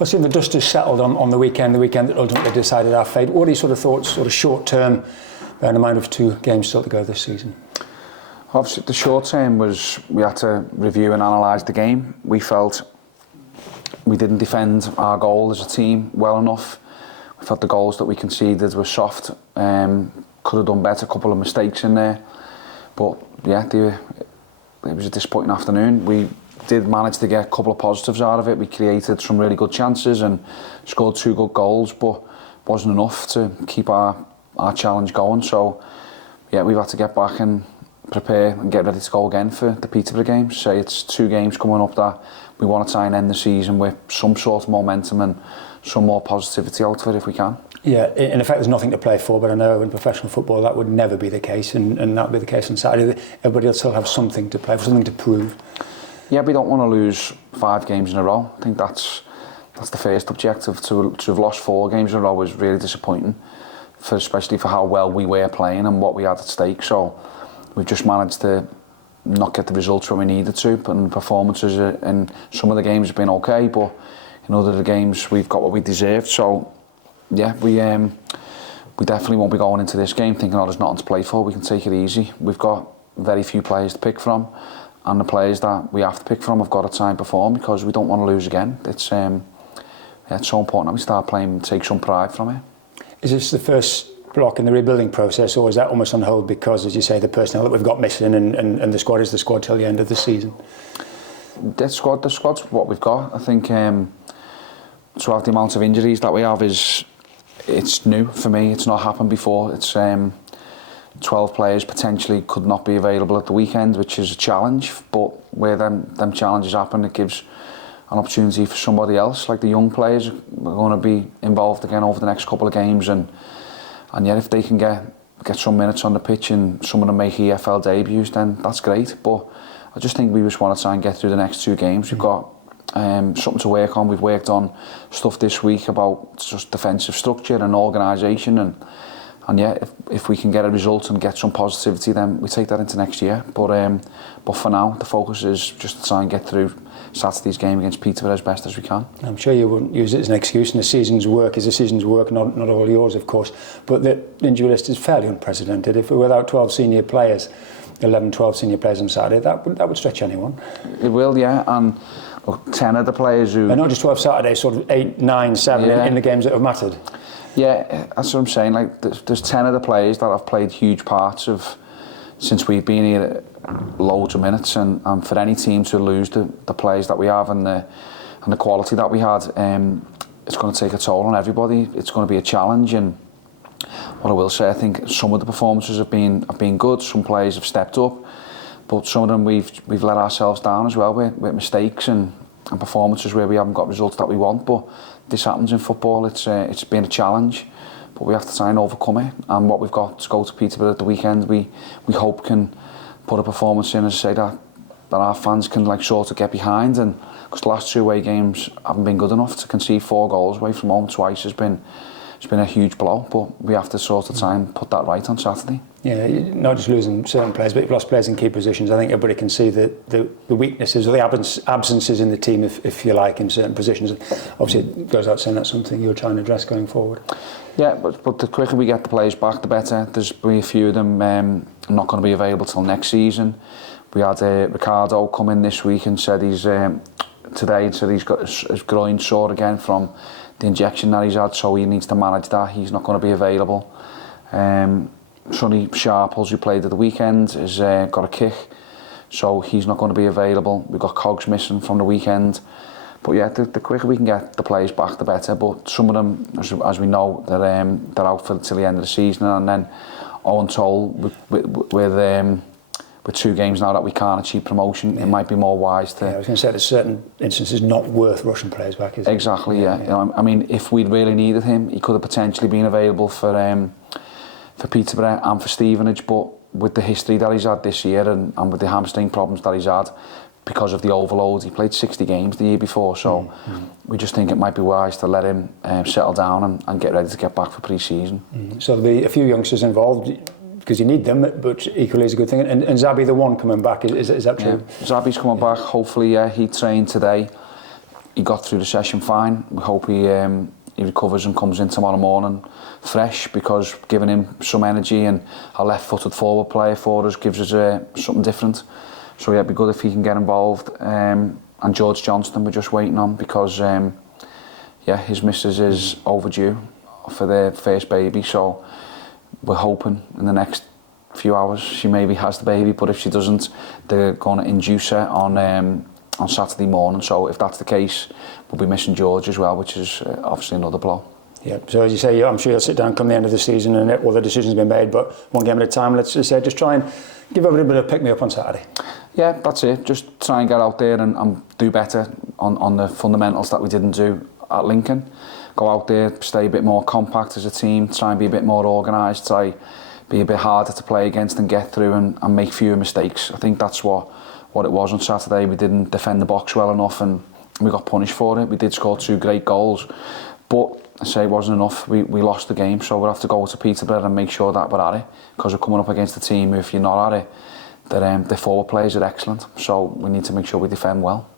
Well, seeing the dust has settled on the weekend that ultimately decided our fate, what are your sort of thoughts, sort of short term, bearing in mind of 2 games still to go this season? Obviously, the short term was we had to review and analyse the game. We felt we didn't defend our goal as a team well enough. We felt the goals that we conceded were soft. Could have done better, a couple of mistakes in there. But yeah, it was a disappointing afternoon. We did manage to get a couple of positives out of it. We created some really good chances and scored 2 good goals, but wasn't enough to keep our challenge going. So yeah, we've had to get back and prepare and get ready to go again for the Peterborough game. Say it's 2 games coming up that we want to try and end the season with some sort of momentum and some more positivity out of it if we can. Yeah, in effect there's nothing to play for, but I know in professional football that would never be the case, and that would be the case on Saturday. Everybody will still have something to play for, something to prove. Yeah, we don't want to lose 5 games in a row. I think that's the first objective. To have lost 4 games in a row was really disappointing, especially for how well we were playing and what we had at stake. So we've just managed to not get the results when we needed to, and performances in some of the games have been okay, but in other of the games we've got what we deserved. So yeah, we definitely won't be going into this game thinking, oh, there's nothing to play for, we can take it easy. We've got very few players to pick from, and the players that we have to pick from have got to try and perform because we don't want to lose again. It's so important that we start playing and take some pride from it. Is this the first block in the rebuilding process, or is that almost on hold because, as you say, the personnel that we've got missing and the squad is the squad till the end of the season? The squad's what we've got. I think to have the amount of injuries that we have it's new for me. It's not happened before. It's 12 players potentially could not be available at the weekend, which is a challenge, but where them challenges happen, it gives an opportunity for somebody else. Like the young players are going to be involved again over the next couple of games, and yet if they can get some minutes on the pitch and some of them make EFL debuts, then that's great. But I just think we just want to try and get through the next 2 games. We've got something to work on. We've worked on stuff this week about just defensive structure and organisation, and yeah, if we can get a result and get some positivity, then we take that into next year. But for now, the focus is just to try and get through Saturday's game against Peterborough as best as we can. I'm sure you wouldn't use it as an excuse, and the season's work is a season's work, not all yours, of course. But the injury list is fairly unprecedented. If we're without 12 senior players, 11, 12 senior players on Saturday, that would stretch anyone. It will, yeah. And look, 10 of the players who... And not just 12 Saturday, sort of 8, 9, 7 in the games that have mattered. Yeah, that's what I'm saying. Like, there's 10 of the players that have played huge parts of since we've been here, loads of minutes, and for any team to lose the players that we have and the quality that we had, it's going to take a toll on everybody. It's going to be a challenge, and what I will say, I think some of the performances have been good. Some players have stepped up, but some of them we've let ourselves down as well with mistakes and performances where we haven't got results that we want. But this happens in football. It's been a challenge, but we have to try and overcome it. And what we've got to go to Peterborough at the weekend, we hope can put a performance in, as I say, that our fans can like sort of get behind. And because the last 2 away games haven't been good enough, to concede 4 goals away from home twice has been a huge blow. But we have to sort of try and put that right on Saturday. Yeah, not just losing certain players, but you've lost players in key positions. I think everybody can see the weaknesses or the absences in the team, if you like, in certain positions. Obviously, it goes out saying that's something you're trying to address going forward. Yeah, but the quicker we get the players back, the better. There's been a few of them not going to be available till next season. We had Ricardo come in this week and said he's got his groin sore again from the injection that he's had, so he needs to manage that. He's not going to be available. Sonny Sharples, who played at the weekend, has got a kick, so he's not going to be available. We've got Cogs missing from the weekend. But yeah, the quicker we can get the players back, the better. But some of them, as we know, they're out till the end of the season, and then all told, with 2 games now that we can't achieve promotion, it might be more wise to... Yeah, I was going to say there's certain instances not worth rushing players back, is it? Exactly, yeah. You know, I mean, if we'd really needed him, he could have potentially been available for Peterborough and for Stevenage, but with the history that he's had this year and with the hamstring problems that he's had, because of the overload, he played 60 games the year before, so we just think it might be wise to let him settle down and get ready to get back for pre-season. So there'll be a few youngsters involved, because you need them, but equally is a good thing. And Zabi, the one coming back, is that true? Yeah. Zabi's coming back, hopefully. He trained today. he got through the session fine. We hope he recovers and comes in tomorrow morning fresh, because giving him some energy and a left-footed forward player for us gives us something different. So yeah, it'd be good if he can get involved. And George Johnston we're just waiting on, because yeah, his missus is overdue for their first baby, so we're hoping in the next few hours she maybe has the baby, but if she doesn't, they're going to induce her on Saturday morning. So if that's the case, we'll be missing George as well, which is obviously another blow. Yeah, so as you say, I'm sure you'll sit down come the end of the season and all the decisions have been made, but one game at a time. Let's just say, just try and give everybody a bit of pick-me-up on Saturday. Yeah, that's it. Just try and get out there and do better on the fundamentals that we didn't do at Lincoln. Go out there, stay a bit more compact as a team, try and be a bit more organised, try be a bit harder to play against and get through and make fewer mistakes. I think that's what it was on Saturday. We didn't defend the box well enough and we got punished for it. We did score 2 great goals, but I say it wasn't enough. We lost the game, so we'll have to go to Peterborough and make sure that we're at it, because we're coming up against a team who, if you're not at it, their forward players are excellent, so we need to make sure we defend well.